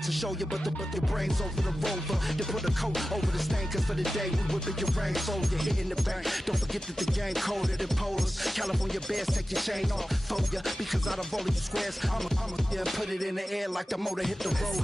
To show you, but the brains over the rover. To put a coat over the stain, cause for the day we whipping your rain. So you're hitting the bank. Don't forget that the game colder than polars. California bears, take your chain off for ya. Because out of all of you squares, I'ma yeah, put it in the air like the motor hit the rotor.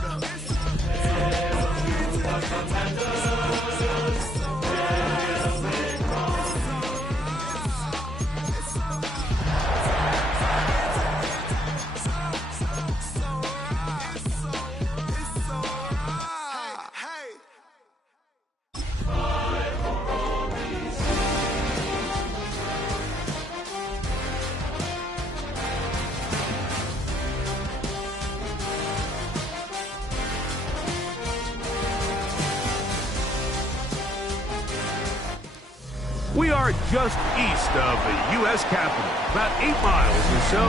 We are just east of the U.S. Capitol, about 8 miles or so,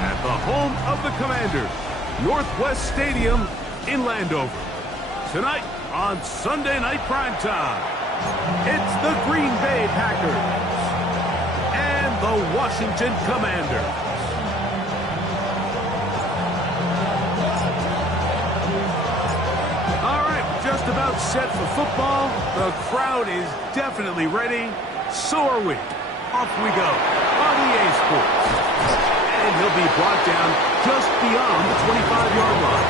at the home of the Commanders, Northwest Stadium in Landover. Tonight on Sunday Night Primetime, it's the Green Bay Packers and the Washington Commanders. All right, just about set for football. The crowd is definitely ready. So are we. Off we go on EA Sports. And he'll be brought down just beyond the 25-yard line.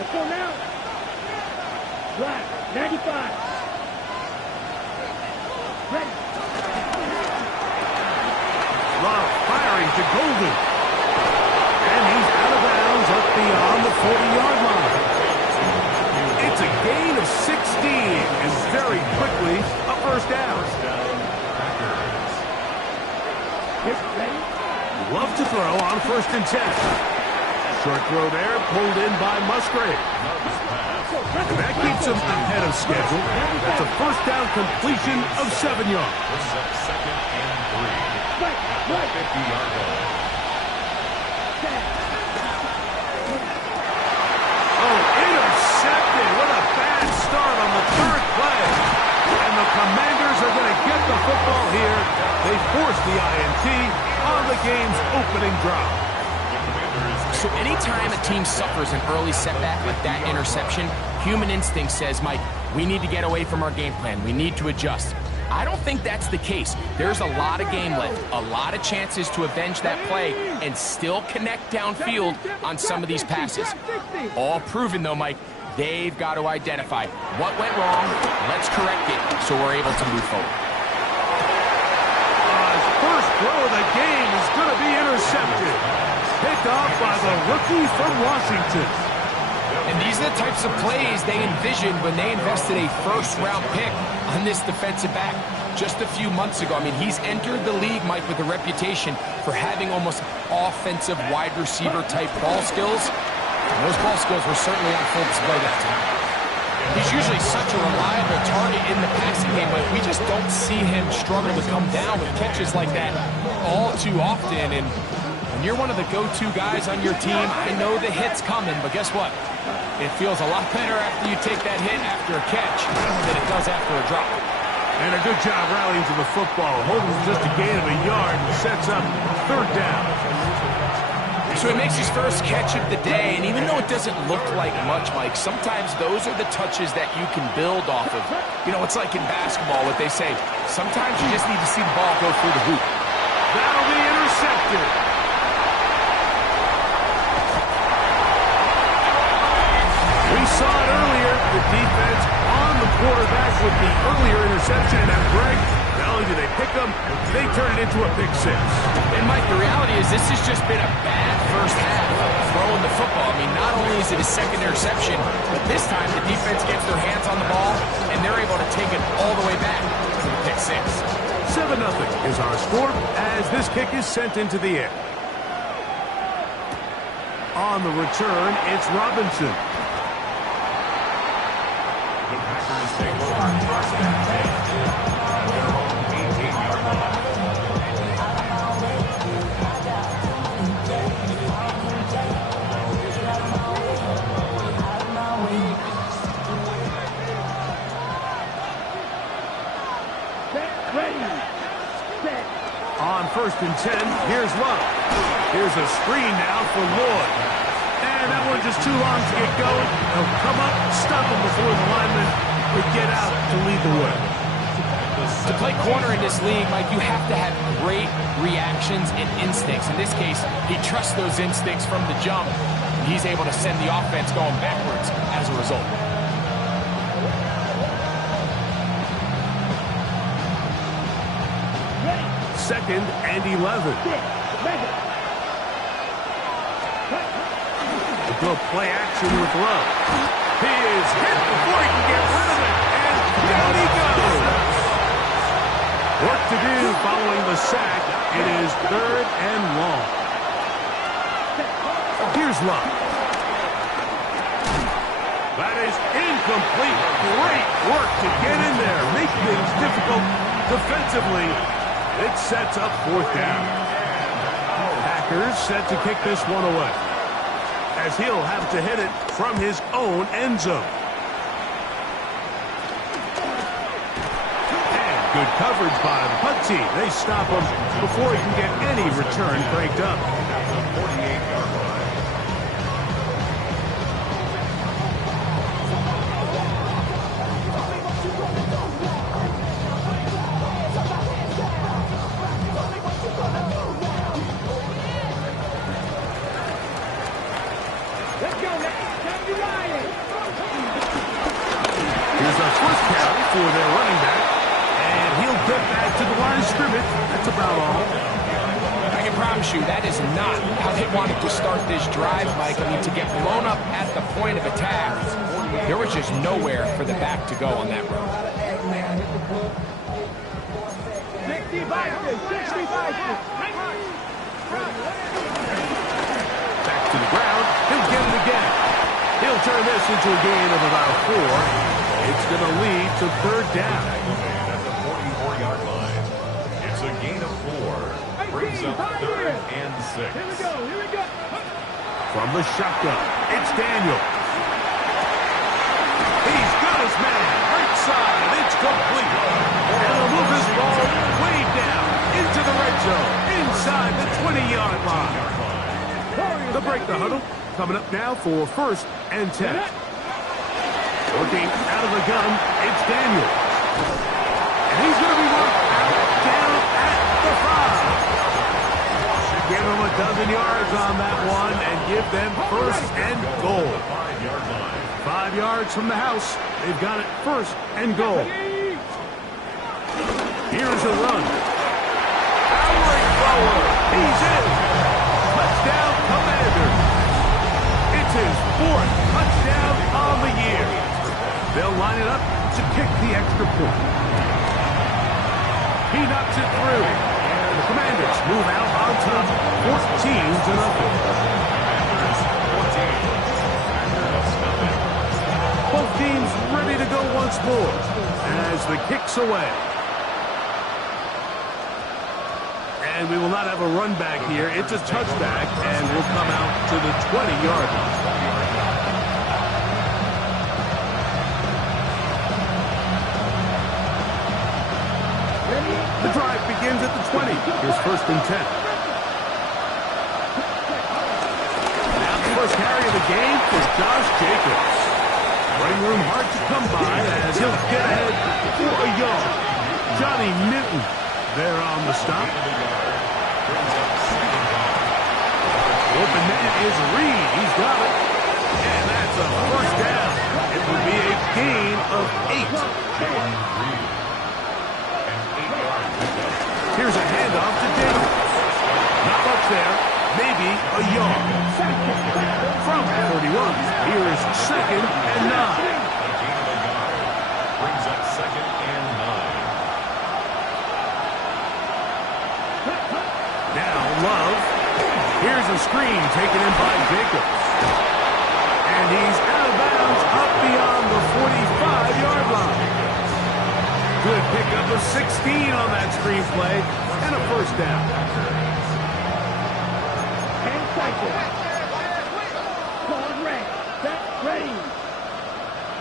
Let's go now. Black, 95. Ready. Love firing to Golden. And he's out of bounds up beyond the 40-yard line. It's a gain of 16, and very quickly, a first down. Ready. Love to throw on 1st and 10. Short throw there, pulled in by Musgrave. And that keeps him ahead of schedule. That's a first down completion of 7 yards. Second and 3. 50-yard goal. Oh, intercepted. What a bad start on the 3rd play. And the Commanders are going to get the football here. They force the INT on the game's opening drive. So anytime a team suffers an early setback like that interception, human instinct says, Mike, we need to get away from our game plan. We need to adjust. I don't think that's the case. There's a lot of game left, a lot of chances to avenge that play and still connect downfield on some of these passes. All proven, though, Mike, they've got to identify what went wrong, let's correct it so we're able to move forward. His first throw of the game is going to be intercepted. Picked off by the rookie from Washington. And these are the types of plays they envisioned when they invested a first-round pick on this defensive back just a few months ago. I mean, he's entered the league, Mike, with a reputation for having almost offensive wide receiver-type ball skills. And those ball skills were certainly on full display that time. He's usually such a reliable target in the passing game, but we just don't see him struggle to come down with catches like that all too often. And when you're one of the go-to guys on your team, I know the hit's coming, but guess what? It feels a lot better after you take that hit after a catch than it does after a drop. And a good job rallying to the football. Holding just a gain of a yard and sets up 3rd down. So he makes his first catch of the day, and even though it doesn't look like much, Mike, sometimes those are the touches that you can build off of. You know, it's like in basketball, what they say, sometimes you just need to see the ball go through the hoop. That'll be intercepted. We saw it earlier, the defense on the quarterback with the earlier interception, and Greg, not only do they pick them, they turn it into a pick 6. And Mike, the reality is this has just been a bad first half throwing the football. I mean, not only is it a second interception, but this time the defense gets their hands on the ball, and they're able to take it all the way back to the pick 6. 7-0 is our score as this kick is sent into the air. On the return, it's Robinson. ready, set. On 1st and 10, here's Love. Here's a screen now for Lloyd. And that one just too long to get going. He'll come up, stop him before the lineman would get out to lead the way. To play corner in this league, Mike, you have to have great reactions and instincts. In this case, he trusts those instincts from the jump. He's able to send the offense going backwards as a result. Second and 11. The go play action with Love. He is hit before he can get rid of it. And down he goes. Work to do following the sack. It is 3rd and long. Here's Love. That is incomplete. Great work to get in there. Make things difficult defensively. It sets up 4th down. Packers set to kick this one away, as he'll have to hit it from his own end zone. And good coverage by the punt team. They stop him before he can get any return breaked up. 48-yard line. For their running back, and he'll get back to the line of scrimmage. That's about all. I can promise you that is not how they wanted to start this drive, Mike. I mean, to get blown up at the point of attack, there was just nowhere for the back to go on that run. 65. Back to the ground. He'll get it again. He'll turn this into a gain of about 4. It's going to lead to 3rd down. At the 44-yard line. It's a gain of 4. Brings up 3rd and 6. Here we go. From the shotgun, it's Daniel. He's got his man. Right side. It's complete. And he'll move his ball way down into the red zone. Inside the 20-yard line. They'll break the huddle. Coming up now for 1st and 10. Working out of the gun, it's Daniel. And he's going to be worked out down at the 5. Give him a dozen yards on that one and give them 1st and goal. 5-yard line. 5 yards from the house. They've got it 1st and goal. Here's a run. Powering forward. He's in. Touchdown, Commanders. It's his 4th touchdown on the year. They'll line it up to kick the extra point. He knocks it through. And the Commanders move out on top 14-0. Both teams ready to go once more as the kick's away. And we will not have a run back here. It's a touchback, and we'll come out to the 20-yard line. The drive begins at the 20. Here's 1st and 10. Now the first carry of the game for Josh Jacobs. Running room hard to come by as he'll get ahead for a yard. Johnny Newton there on the stop. Open man is Reed. He's got it. And that's a 1st down. It will be a gain of 8. Here's a handoff to Davis. Not much there. Maybe a yard. From 41, here is 2nd and 9. Brings up 2nd and 9. Now Love. Here's a screen taken in by Jacobs. And he's out of bounds up beyond the 45-yard line. Good pickup of 16 on that screen play, and a 1st down. 10 seconds. Ball red. Set. Ready.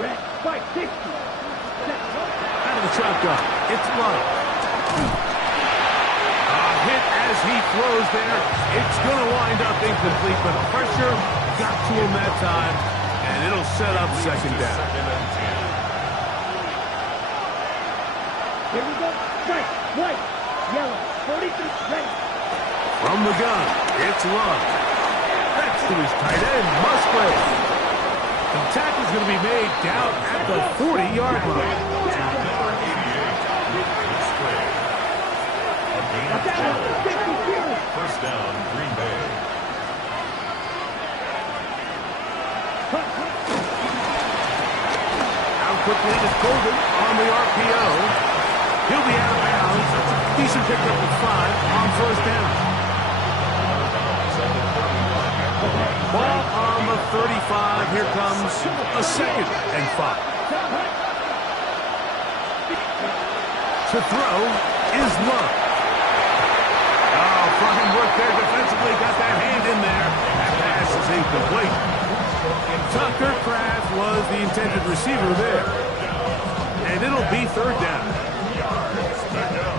Red. Fight. 60. Set. Out of the shotgun, it's Love. Hit as he throws there. It's going to wind up incomplete, but pressure got to him that time, and it'll set up second down. Here we go. Strike, white, yellow, 43, ready. From the gun, it's Love. That's to his tight end, Musgrave. The tackle's going to be made down at the 40-yard line. First down, Green Bay. Out quickly is Golden on the RPO. He'll be out of bounds. Decent pickup at 5 on first down. Ball on the 35. Here comes a second and 5. To throw is Love. Oh, fine work there defensively. Got that hand in there. That pass is incomplete. Tucker Kraft was the intended receiver there. And it'll be third down.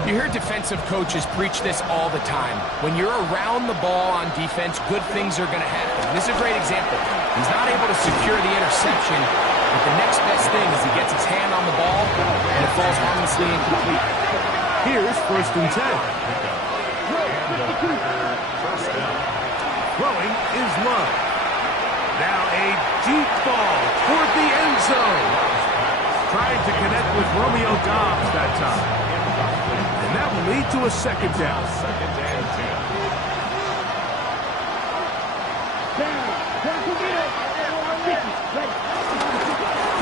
You hear defensive coaches preach this all the time. When you're around the ball on defense, good things are going to happen. This is a great example. He's not able to secure the interception, but the next best thing is he gets his hand on the ball, and it falls harmlessly incomplete. Here's first and 10. Throwing is Love. Now a deep ball toward the end zone. Trying to connect with Romeo Dobbs that time. And that will lead to a second down.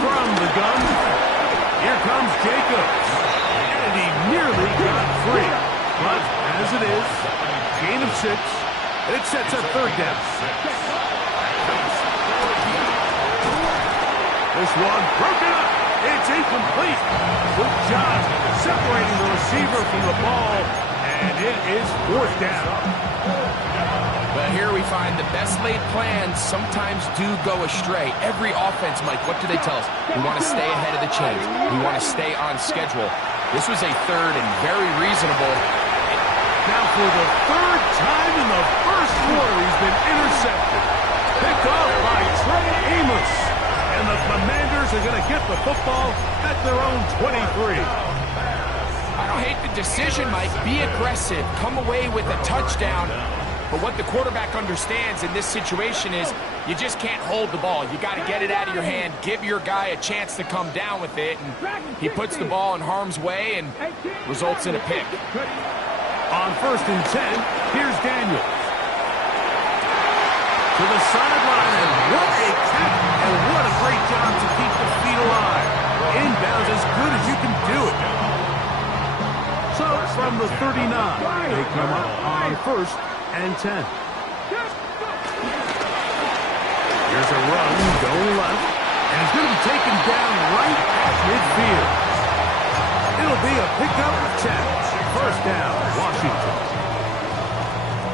From the gun, here comes Jacobs. And he nearly got free. But as it is, gain of 6, and it sets up third down. This one broken up. It's incomplete. Good job separating the receiver from the ball, and it is fourth down. But here we find the best laid plans sometimes do go astray. Every offense, Mike, what do they tell us? We want to stay ahead of the chains. We want to stay on schedule. This was a third and very reasonable. Now for the third time in the first quarter, he's been intercepted. Picked off by Trey Amos. And the Commanders are going to get the football at their own 23. I don't hate the decision, Mike. Be aggressive. Come away with a touchdown. But what the quarterback understands in this situation is you just can't hold the ball. You got to get it out of your hand, give your guy a chance to come down with it, and he puts the ball in harm's way and results in a pick. On first and 10, here's Daniels. To the sideline, and what a tackle, and what a great job to keep the feet alive. Inbounds as good as you can do it. So from the 39, they come up on first and 10. Here's a run going left, and it's going to be taken down right at midfield. It'll be a pickup of 10. First down, Washington.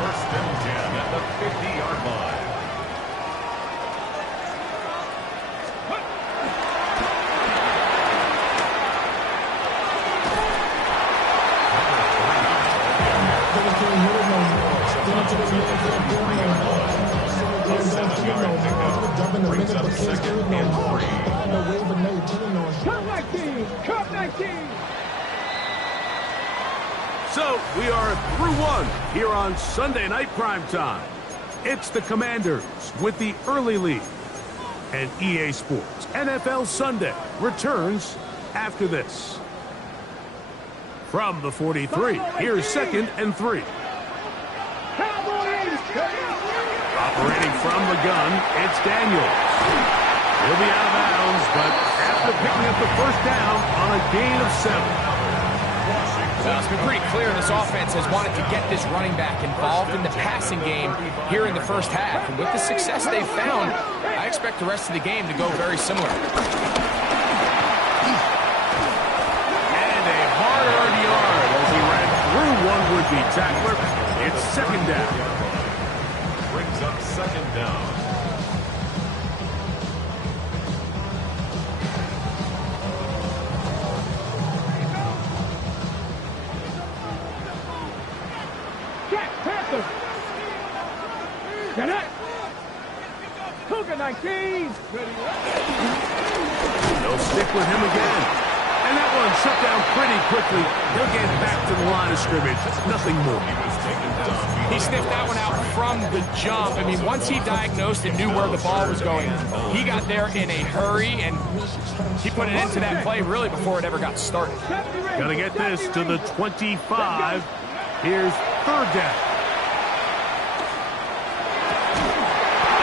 First and 10 at the 50-yard line. Brings up second and 3. Cut 19! Cut 19! So we are through one here on Sunday Night Primetime. It's the Commanders with the early lead. And EA Sports NFL Sunday returns after this. From the 43, here's second and 3. Operating from the gun, it's Daniels. He'll be out of bounds, but after picking up the first down on a gain of 7. Well, it's been pretty clear this offense has wanted to get this running back involved in the passing game here in the first half. And with the success they've found, I expect the rest of the game to go very similar. And a hard-earned yard as he ran through one would-be tackler. It's second down. Brings up second down. 19. They'll stick with him again. And that one shut down pretty quickly. He'll get back to the line of scrimmage. Nothing more. He sniffed that one out from the jump. I mean, once he diagnosed and knew where the ball was going, he got there in a hurry, and he put it into that play really before it ever got started. Gonna get this to the 25. Here's third down.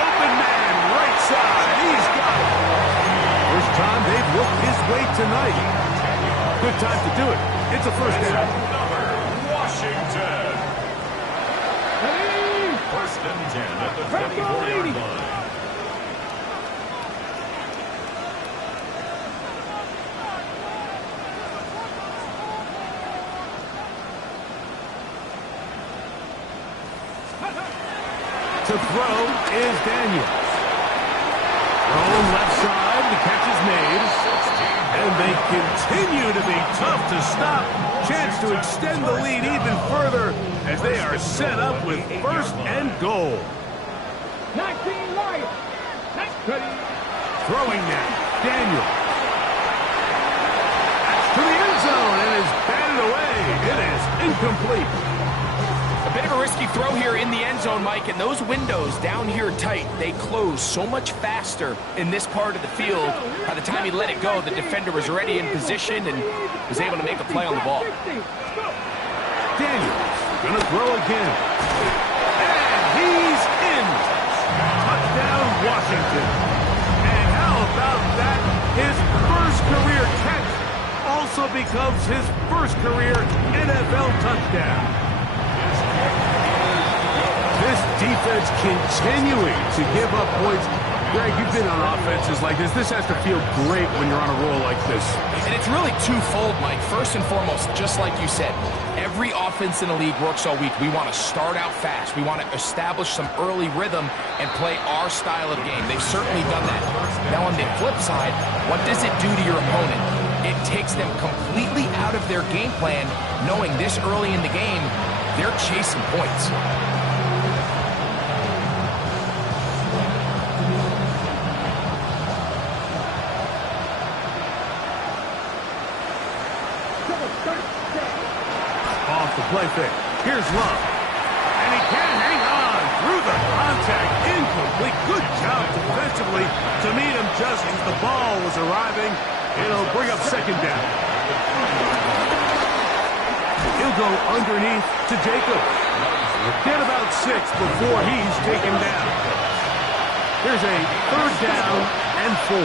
Open man, right side. He's got it. First time they've looked his way tonight. Good time to do it. It's a first down. Washington. First and 10 at the 24-yard line. To throw is Daniels. Throw left side, the catch is made. And they continue to be tough to stop. Chance to extend the lead even further as they are set up with first and goal. 19 Lions. Throwing now, Daniel. That's to the end zone and is batted away. It is incomplete. A bit of a risky throw here in the end zone, Mike, and those windows down here tight, they close so much faster in this part of the field. By the time he let it go, the defender was already in position and was able to make a play on the ball. Daniels gonna throw again. And he's in. Touchdown, Washington. And how about that? His first career catch also becomes his first career NFL touchdown. This defense continuing to give up points. Greg, you've been on offenses like this. This has to feel great when you're on a roll like this. And it's really twofold, Mike. First and foremost, just like you said, every offense in the league works all week. We want to start out fast. We want to establish some early rhythm and play our style of game. They've certainly done that. Now, on the flip side, what does it do to your opponent? It takes them completely out of their game plan, knowing this early in the game, they're chasing points. Off the play fake. Here's Love. And he can't hang on through the contact. Incomplete. Good job defensively to meet him just as the ball was arriving. It'll bring up second down. He'll go underneath to Jacobs. Get about 6 before he's taken down. Here's a third down and 4.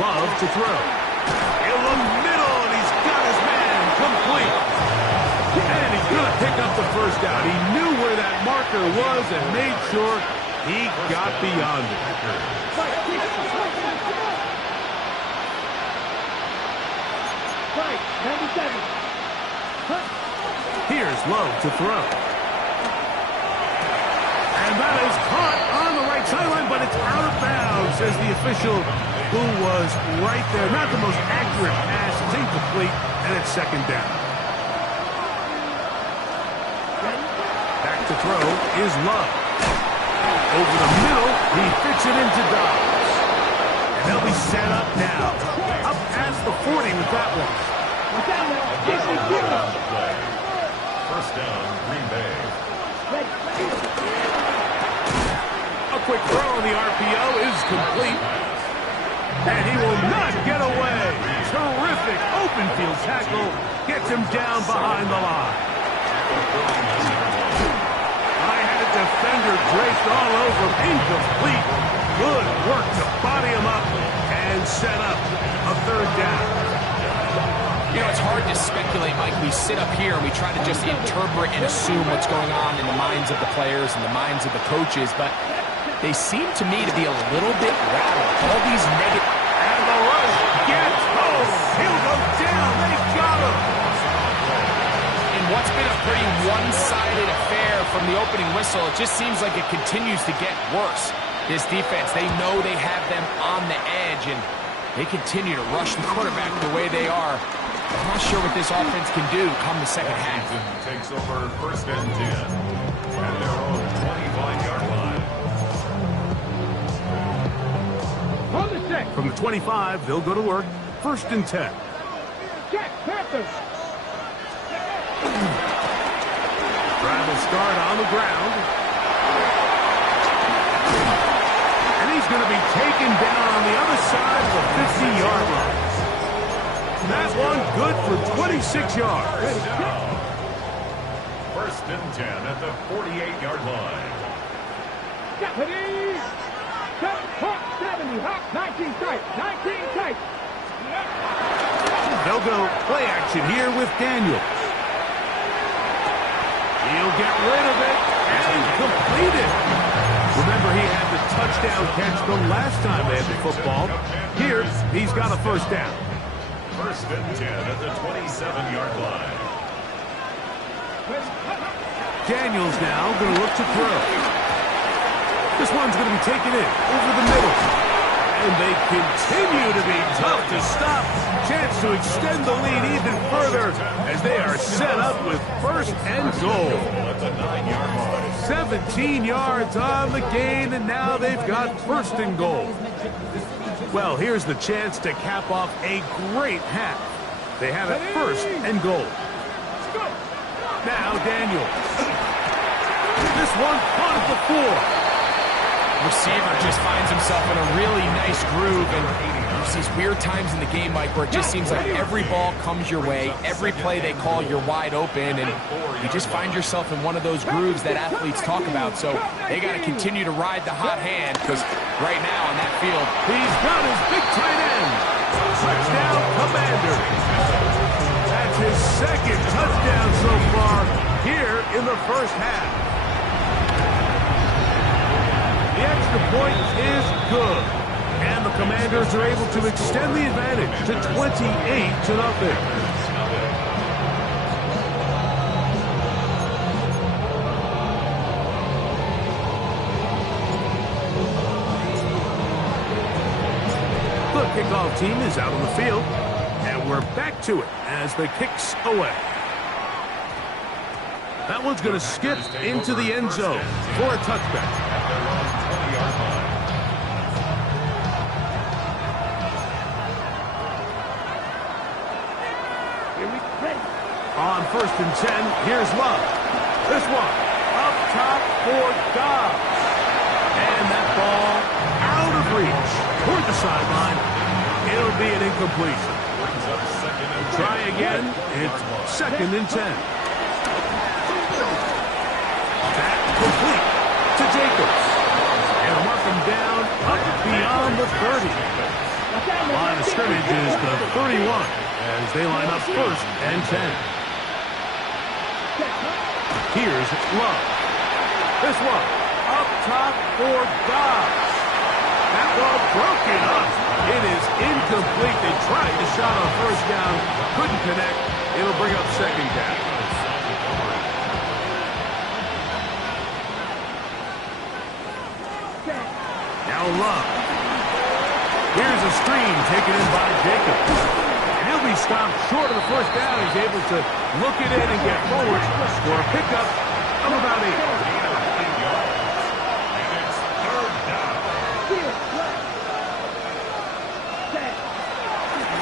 Love to throw. In the middle, and he's got his man complete. And he's going to pick up the first down. He knew where that marker was and made sure he got beyond it. Here's Love to throw. And that is caught on the right sideline, but it's out of bounds, says the official who was right there. Not the most accurate pass. It's incomplete, and it's second down. Back to throw is Love. Over the middle, he fits it into Dobbs. And they'll be set up now. Up past the 40 with that one. First down, Green Bay. A quick throw on the RPO is complete. And he will not get away. Terrific open field tackle. Gets him down behind the line. I had a defender draped all over him. Incomplete. Good work to body him up and set up a third down. You know, it's hard to speculate, Mike. We sit up here and we try to just interpret and assume what's going on in the minds of the players and the minds of the coaches, but they seem to me to be a little bit rattled. All these negative... And the rush gets home. He'll go down. They got him. In what's been a pretty one-sided affair from the opening whistle, it just seems like it continues to get worse. This defense, they know they have them on the edge, and they continue to rush the quarterback the way they are. I'm not sure what this offense can do come the second half. Takes over first and 10. at their own 25-yard line. On the check. From the 25, they'll go to work. 1st and 10. Check, Panthers. Travis Scott on the ground. And he's going to be taken down on the other side of the 50-yard line. That one good for 26 yards. Down. 1st and 10 at the 48-yard line. Deputy. Hawk 70. Hawk 19 tight. 19 tight. They'll go play action here with Daniel. He'll get rid of it and complete it. Remember, he had the touchdown catch the last time they had the football. Here, he's got a 1st down. 1st and 10 at the 27-yard line. Daniels now going to look to throw. This one's going to be taken in over the middle. And they continue to be tough to stop. Chance to extend the lead even further as they are set up with 1st and goal. At the 9-yard line. 17 yards on the gain, and now they've got 1st and goal. Well, here's the chance to cap off a great half. They have it 1st and goal. Now Daniels. This one caught at the 4. Receiver just finds himself in a really nice groove, and there's these weird times in the game, Mike, where it just seems like every ball comes your way, every play they call, you're wide open, and you just find yourself in one of those grooves that athletes talk about. So they got to continue to ride the hot hand, because right now on that field, He's got his big tight end. Touchdown, Commander. That's his 2nd touchdown so far here in the 1st half. The extra point is good. And the Commanders are able to extend the advantage to 28-0. The kickoff team is out on the field, and we're back to it as the kick's away. That one's going to skip into the end zone for a touchback. On 1st and 10, here's Love. This one, up top for Dobbs. And that ball out of reach toward the sideline. It'll be an incompletion. Try again. It's 2nd and 10. That complete to Jacobs. And mark him down up beyond the 30. Line of scrimmage is the 31 as they line up 1st and 10. Here's Love. This one, up top for Dobbs. That ball broken up. It is incomplete. They tried the shot on 1st down, couldn't connect. It'll bring up 2nd down. Now Love. Here's a screen taken in by Jacobs. He'll be stopped short of the 1st down. He's able to look it in and get forward for a pickup of about 8.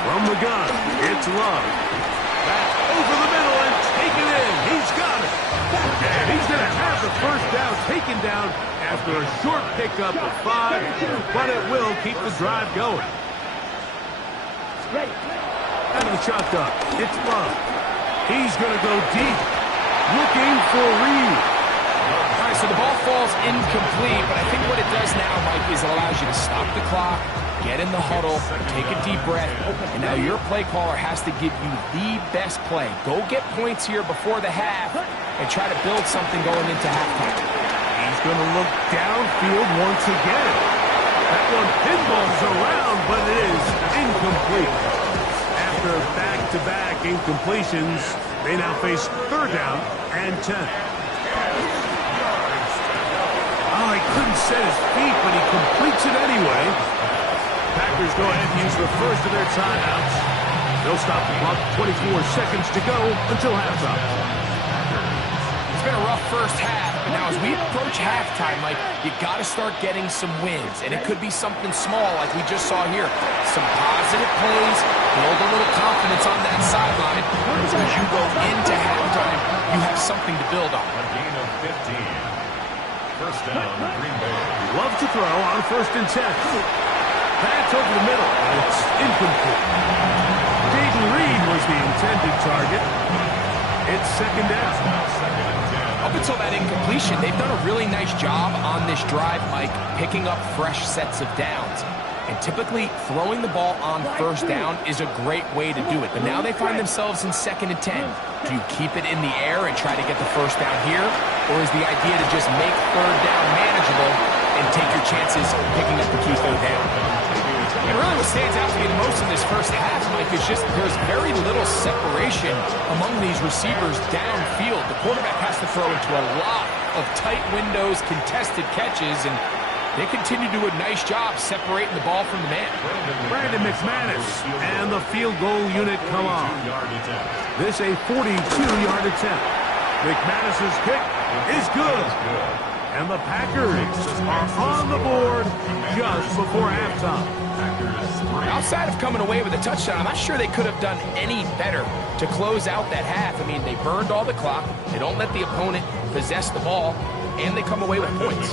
From the gun, it's Love. That's over the middle and taken in. He's got it. And he's going to have the 1st down taken down after a short pickup of 5, but it will keep the drive going. Out of the shotgun, it's Love. He's going to go deep, looking for Reed. all right, so the ball falls incomplete, but I think what it does now, Mike, is it allows you to stop the clock, get in the huddle, take a deep breath, and now your play caller has to give you the best play. Go get points here before the half and try to build something going into halftime. He's going to look downfield once again. That one pinballs around, but it is incomplete. After back-to-back incompletions, they now face 3rd down and 10. Oh, he couldn't set his feet, but he completes it anyway. Packers go ahead and use the 1st of their timeouts. They'll stop the clock. 24 seconds to go until halftime. It's been a rough 1st half. But now as we approach halftime, Mike, you got to start getting some wins. And it could be something small like we just saw here. Some positive plays, build a little confidence on that sideline. So as you go into halftime, you have something to build on. A gain of 15. First down, Green Bay. Love to throw on 1st and 10. That's over the middle. It's incomplete. Jaden Reed was the intended target. It's 2nd down. Up until that incompletion, they've done a really nice job on this drive, Mike, picking up fresh sets of downs. And typically, throwing the ball on 1st down is a great way to do it. But now they find themselves in 2nd and 10. Do you keep it in the air and try to get the 1st down here? Or is the idea to just make 3rd down manageable and take your chances picking up the key 3rd down? And really what stands out to me the most in this first half, Mike, is just there's very little separation among these receivers downfield. The quarterback has to throw into a lot of tight windows, contested catches, and they continue to do a nice job separating the ball from the man. Brandon McManus and the field goal unit come on. This a 42-yard attempt. McManus's kick is good. And the Packers are on the board just before halftime. Outside of coming away with a touchdown, I'm not sure they could have done any better to close out that half. I mean, they burned all the clock. They don't let the opponent possess the ball, and they come away with points.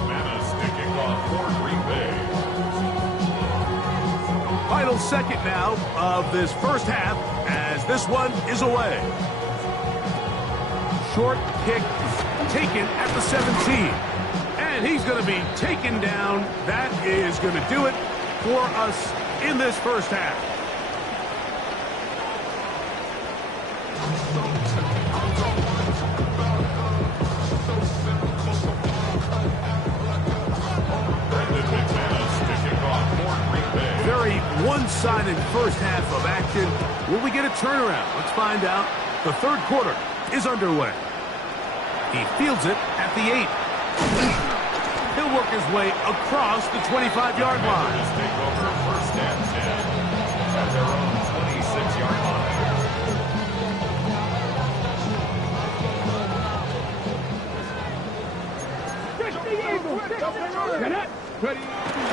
Final second now of this first half as this one is away. Short kick taken at the 17. And he's going to be taken down. That is going to do it for us in this first half. Very one-sided first half of action. Will we get a turnaround? Let's find out. The 3rd quarter is underway. He fields it at the 8. He'll work his way across the 25-yard line. Take over 1st and 10 at their own 26-yard line.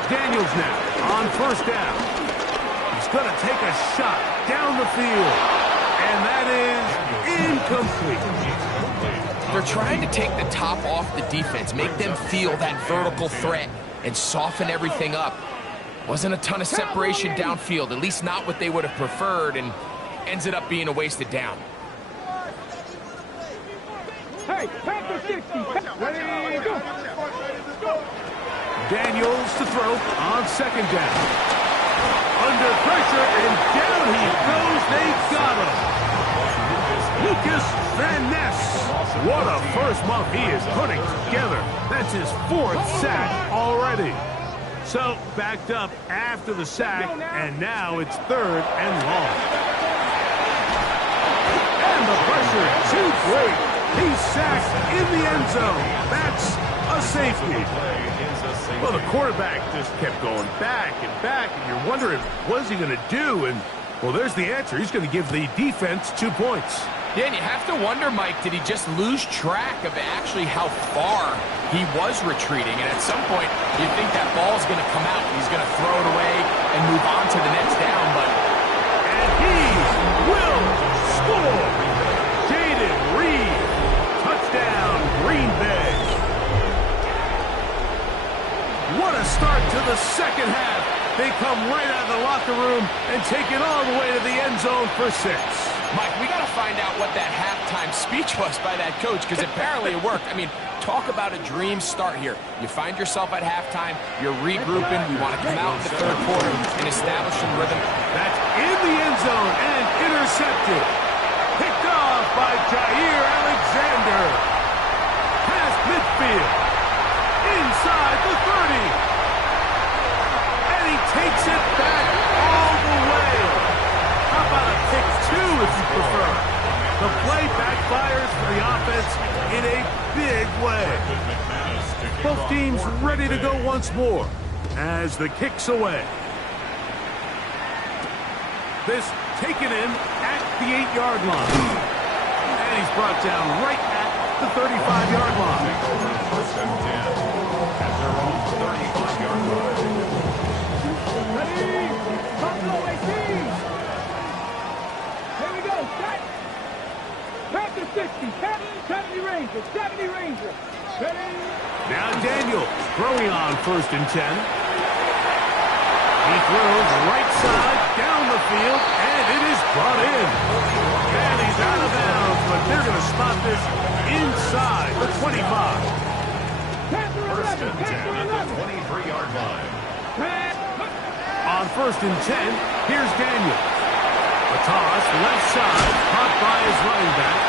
Daniels now on 1st down. He's going to take a shot down the field. And that is incomplete. They're trying to take the top off the defense, make them feel that vertical threat, and soften everything up. Wasn't a ton of separation downfield, at least not what they would have preferred, and ends it up being a wasted down. Hey, Panther 60. Ready, go. Daniels to throw on 2nd down. Under pressure, and down he goes. They got him. Lucas Van Ness. What a first month he is putting together. That's his 4th sack already. So, backed up after the sack, and now it's 3rd and long. And the pressure too great. He's sacked in the end zone. That's a safety. Well, the quarterback just kept going back, and you're wondering, what is he going to do? And, well, there's the answer. He's going to give the defense 2 points. Yeah, and you have to wonder, Mike, did he just lose track of actually how far he was retreating? And at some point, you think that ball's going to come out. He's going to throw it away and move on to the next down, but... And he will score! Jaden Reed, touchdown, Green Bay. What a start to the second half. They come right out of the locker room and take it all the way to the end zone for 6. Mike, we got to find out what that halftime speech was by that coach, because apparently it worked. I mean, talk about a dream start here. You find yourself at halftime, you're regrouping, we want to come out in the 3rd quarter and establish some rhythm. That's in the end zone and intercepted. Picked off by Jair Alexander. Past midfield. Inside the 30. And he takes it back all the way. How about a pick 2 if you prefer? The play backfires for the offense in a big way. Both teams ready to go once more as the kick's away. This taken in at the 8-yard line. And he's brought down right at the 35-yard line. First and 10 at their own 35-yard line. Ready? Come go, AC! Here we go, set! Back to 60, 70 Rangers, 70 Rangers. Ready? Now Daniels throwing on first and 10. He throws right side, down the field, and it is brought in. And he's out of bounds, but they're going to spot this inside the 25. First and 10 at the 23-yard line. On first and 10, here's Daniels. A toss, left side, caught by his running back.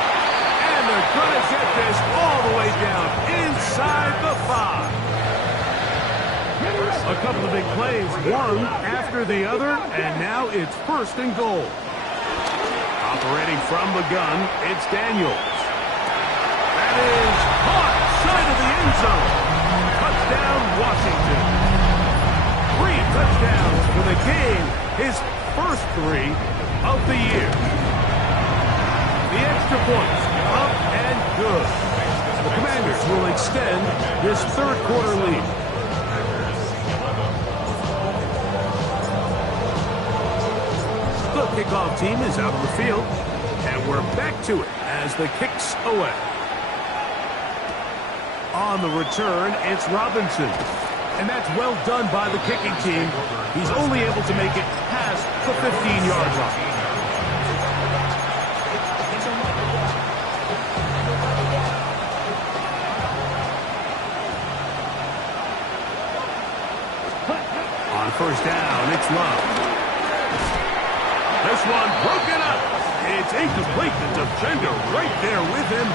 And they're going to get this all the way down inside the 5. A couple of big plays, one after the other, and now it's first and goal. Operating from the gun, it's Daniels. That is caught side of the end zone. Touchdown, Washington. 3 touchdowns for the game, his first 3 of the year. The extra points, up and good. The Commanders will extend this third quarter lead. The kickoff team is out on the field, and we're back to it as the kick's away. On the return, it's Robinson. And that's well done by the kicking team. He's only able to make it past the 15-yard line. On first down, it's Love. This one broken up. It's incomplete. The defender right there with him.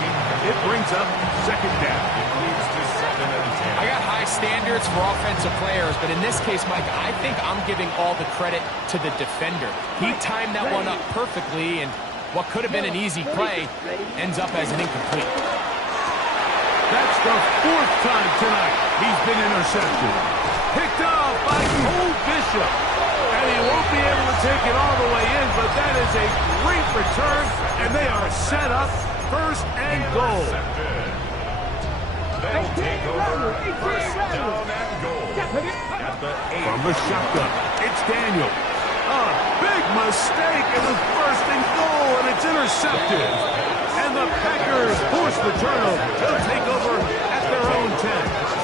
It brings up second down. It leads to 2nd and 10. I got high standards for offensive players, but in this case, Mike, I think I'm giving all the credit to the defender. He timed that one up perfectly, and what could have been an easy play ends up as an incomplete. That's the 4th time tonight he's been intercepted. Picked off by Cole Bishop. And he won't be able to take it all the way in, but that is a great return, and they are set up first and goal. They'll take over first down and goal at the 8. From the shotgun, it's Daniel. A big mistake. It was first and goal, and it's intercepted. And the Packers force the turnover. They'll take over at their own 10.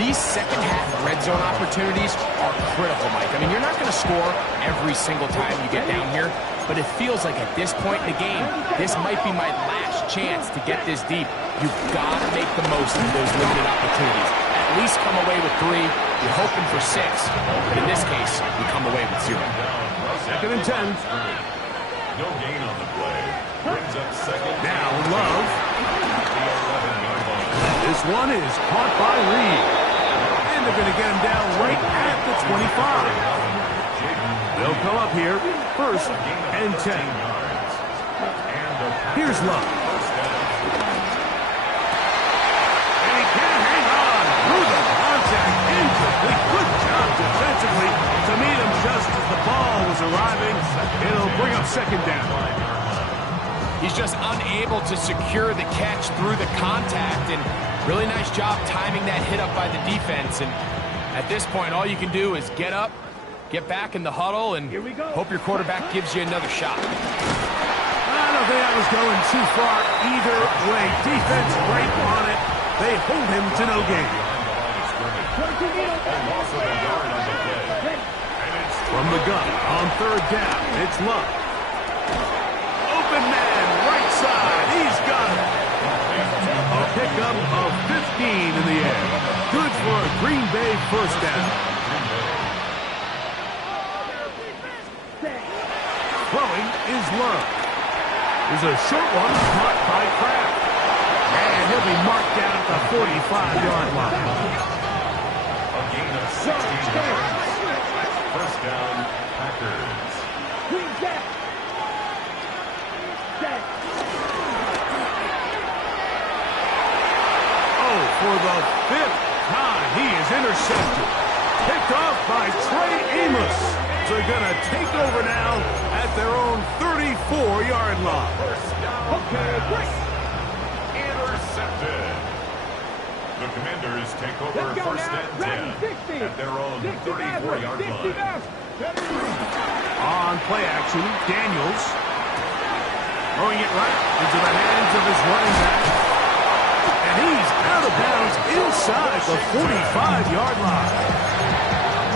These second-half red zone opportunities are critical, Mike. I mean, you're not going to score every single time you get down here, but it feels like at this point in the game, this might be my last chance to get this deep. You've got to make the most of those limited opportunities. At least come away with 3. You're hoping for 6, but in this case, you come away with 0. Second and 10. No gain on the play. Brings up second. Now Love. The 11-yard line. This one is caught by Reed. And they're going to get him down right at the 25. They'll come up here, first and 10. Here's Love. And he can't hang on through the contact. Incomplete. Good job defensively to meet him just as the ball was arriving. It'll bring up second down. He's just unable to secure the catch through the contact, and really nice job timing that hit up by the defense. And at this point, all you can do is get up, get back in the huddle, and hope your quarterback gives you another shot. I don't think I was going too far either way. Defense right on it. They hold him to no gain. From the gun on third down, it's Love. Open man, right side. He's got it. A pickup of 15 in the air. Good for a Green Bay first down. Throwing is Love. There's a short one caught by Kraft. And he'll be marked down at the 45-yard line. A gain of 16 yards. First down, Packers. For the 5th time, he is intercepted. Picked off by Trey Amos. They're going to take over now at their own 34-yard line. First down, pass. Intercepted. The Commanders take over first and 10 at their own 34-yard line. On play action, Daniels throwing it right into the hands of his running back. And he's out of bounds inside the 45-yard line.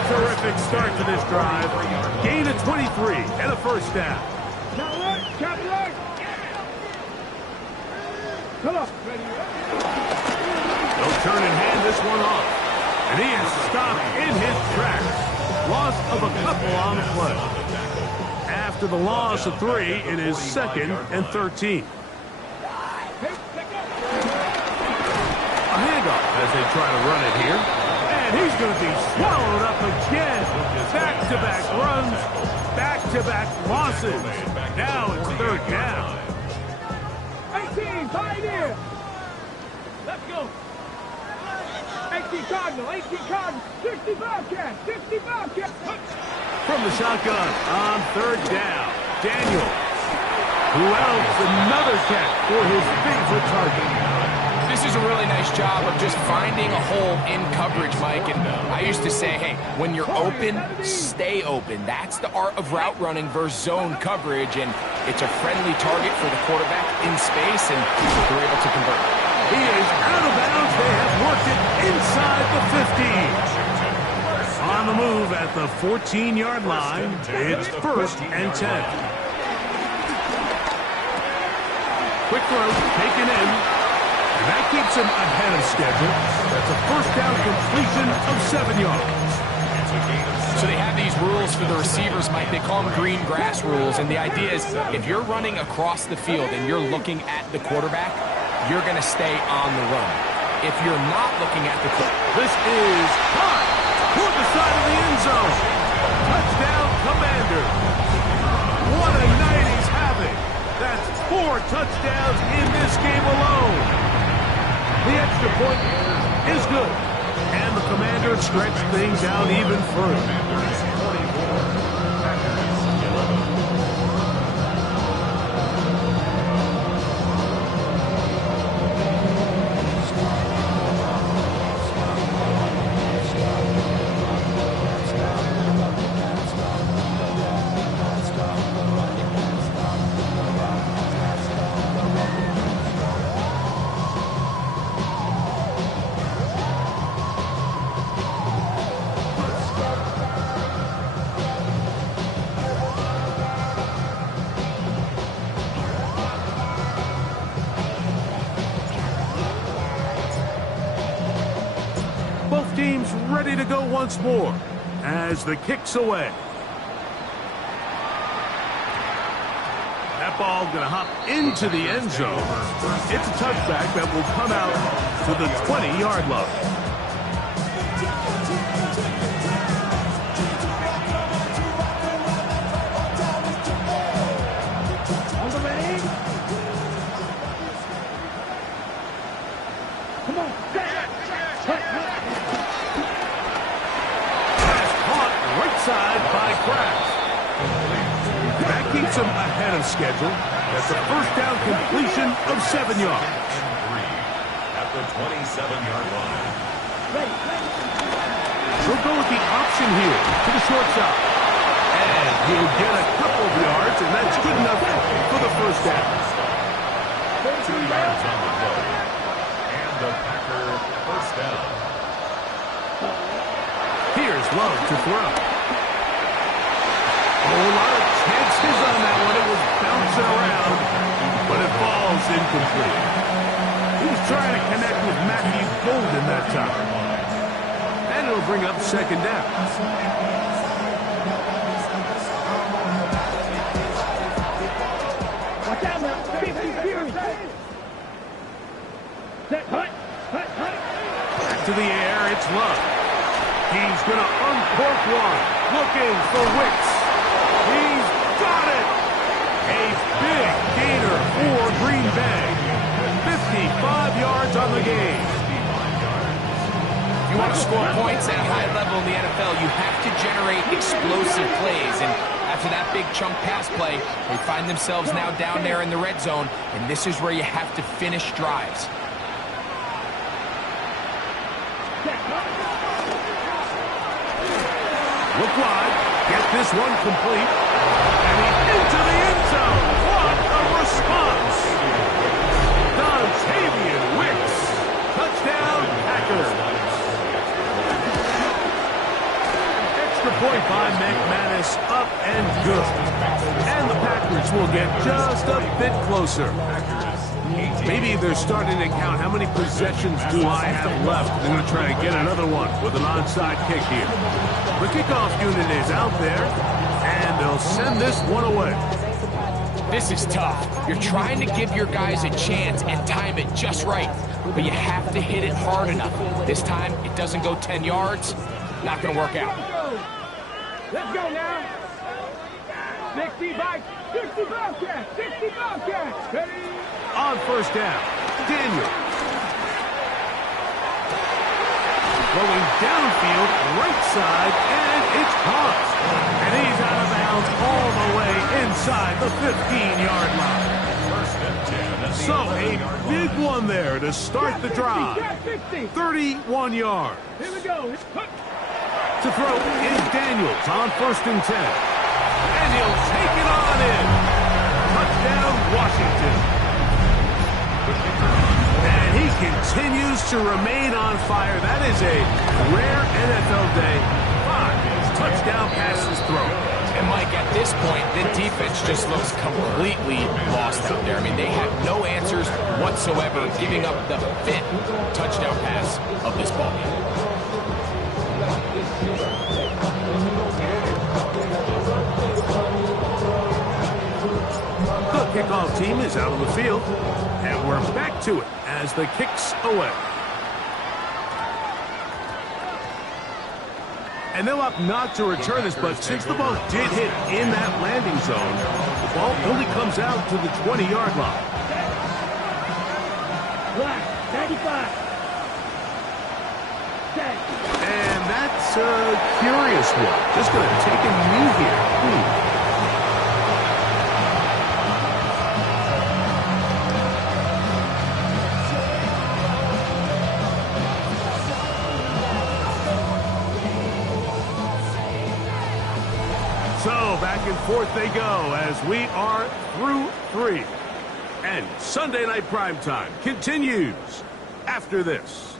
Terrific start to this drive. Gain of 23 and a first down. Come on. They'll turn and hand this one off. And he is stopped in his tracks. Loss of a couple on the play. After the loss of 3, it is 2nd and 13. A handoff as they try to run it here. And he's going to be swallowed up again. Back-to-back runs, back-to-back losses. Now it's 3rd down. 18, pioneer. Let's go. 18 Cardinal, 65 cat, 65 cat. From the shotgun on 3rd down, Daniels, who else another catch for his favorite target. This is a really nice job of just finding a hole in coverage, Mike. And I used to say, hey, when you're open, stay open. That's the art of route running versus zone coverage. And it's a friendly target for the quarterback in space, and they're able to convert. He is out of bounds. They have worked it inside the 50. On the move at the 14-yard line, it's 1st and 10. Quick throw, taken in. And that keeps him ahead of schedule. That's a first down completion of 7 yards. So they have these rules for the receivers, Mike. They call them green grass rules. And the idea is if you're running across the field and you're looking at the quarterback, you're going to stay on the run. If you're not looking at the quarterback. This is caught toward the side of the end zone. Touchdown, Commanders. What a night he's having. That's 4 touchdowns in this game alone. The extra point is good. And the Commanders stretch things out even further. Teams ready to go once more as the kick's away. That ball going to hop into the end zone. It's a touchback that will come out to the 20-yard line. That keeps him ahead of schedule. That's a first down completion of 7 yards. At the 27-yard line. He'll go with the option here to the short side. And he'll get a couple of yards, and that's good enough for the first down. 2 yards on the play. And the Packer first down. Here's Love to throw. A lot of chances on that one. It was bouncing around, but it falls incomplete. He was trying to connect with Matthew Golden that time. And it'll bring up 2nd down. Watch out now. 50 series. Back to the air. It's Love. He's going to uncork one. Looking for Wicks. He's got it! A big gainer for Green Bay. 55 yards on the game. If you want to score points at a high level in the NFL, you have to generate explosive plays. And after that big chunk pass play, they find themselves now down there in the red zone. And this is where you have to finish drives. Look wide. Get this one complete. And he's into the end zone. What a response. Dontavian Wicks. Touchdown, Packers. Extra point by McManus. Up and good. And the Packers will get just a bit closer. Maybe they're starting to count how many possessions do I have left. They're going to try to get another one with an onside kick here. The kickoff unit is out there, and they'll send this one away. This is tough. You're trying to give your guys a chance and time it just right, but you have to hit it hard enough. This time, it doesn't go 10 yards. Not going to work out. Let's go now. 60 Bobcats. 60 Bobcats. Ready? On first down, Daniel. Going downfield, right side, and it's caught. And he's out of bounds all the way inside the 15-yard line. So a big one there to start the drive. 31 yards. Here we go. To throw is Daniels on 1st and 10. And he'll take it on in. Touchdown, Washington. And he continues to remain on fire. That is a rare NFL day. 5 touchdown passes thrown. And Mike, at this point, the defense just looks completely lost out there. I mean, they have no answers whatsoever, giving up the 5th touchdown pass of this ball game. The kickoff team is out on the field, and we're back to it as the kick's away. And they'll opt not to return this, but since the ball did hit in that landing zone, the ball only comes out to the 20-yard line. 95. And that's a curious one. Just going to take a knee here. So back and forth they go as we are through 3. And Sunday Night Primetime continues after this.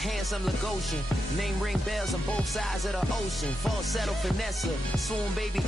Handsome Lagosian, name ring bells on both sides of the ocean. Falsetto finesse, swoon baby.